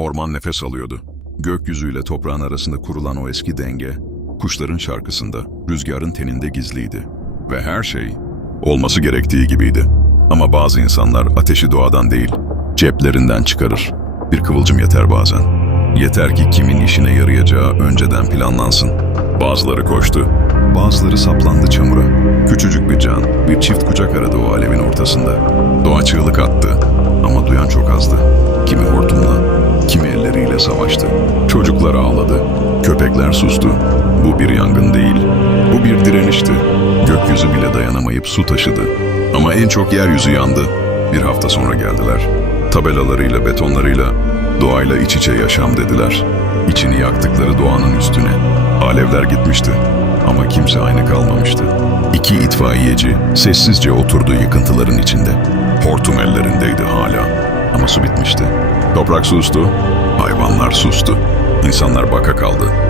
Orman nefes alıyordu. Gökyüzüyle toprağın arasında kurulan o eski denge, kuşların şarkısında, rüzgarın teninde gizliydi. Ve her şey olması gerektiği gibiydi. Ama bazı insanlar ateşi doğadan değil, ceplerinden çıkarır. Bir kıvılcım yeter bazen. Yeter ki kimin işine yarayacağı önceden planlansın. Bazıları koştu, bazıları saplandı çamura. Küçücük bir can, bir çift kucak aradı o alevin ortasında. Doğa çığlık attı ama savaştı. Çocuklar ağladı, köpekler sustu. Bu bir yangın değil, bu bir direnişti. Gökyüzü bile dayanamayıp su taşıdı. Ama en çok yeryüzü yandı. Bir hafta sonra geldiler. Tabelalarıyla, betonlarıyla, doğayla iç içe yaşam dediler. İçini yaktıkları doğanın üstüne. Alevler gitmişti ama kimse aynı kalmamıştı. İki itfaiyeci sessizce oturdu yıkıntıların içinde. Hortum ellerindeydi hala ama su bitmişti. Toprak sustu, hayvanlar sustu. İnsanlar baka kaldı.